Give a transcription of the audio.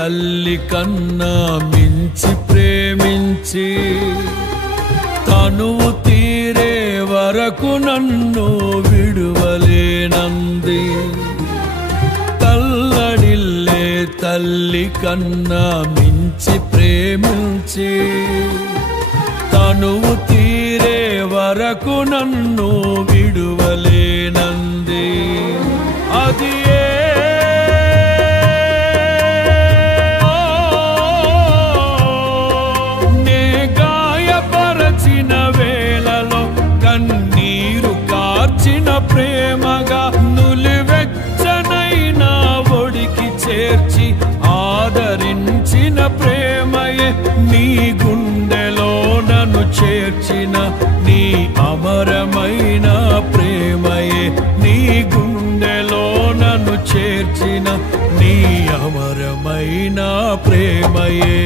తల్లి కన్నా మించి ప్రేమించి తనువు తీరే వరకు నన్ను విడువలేనంది తల్లడిల్లే తల్లి కన్నా మించి ప్రేమించి తనువు తీరే వరకు నన్ను విడువలేనంది అది నే గాయపరచిన వేళలో కన్నీరు కార్చిన ప్రేమగా నులివెచ్చనైన ఒడికి చేర్చి ఆదరించిన ప్రేమయే నీ గుండెలో నన్ను చేర్చిన నీ అమరమైన ప్రేమయే నీ గుండెలో నన్ను చేర్చిన నీ అమరమైన ప్రేమయే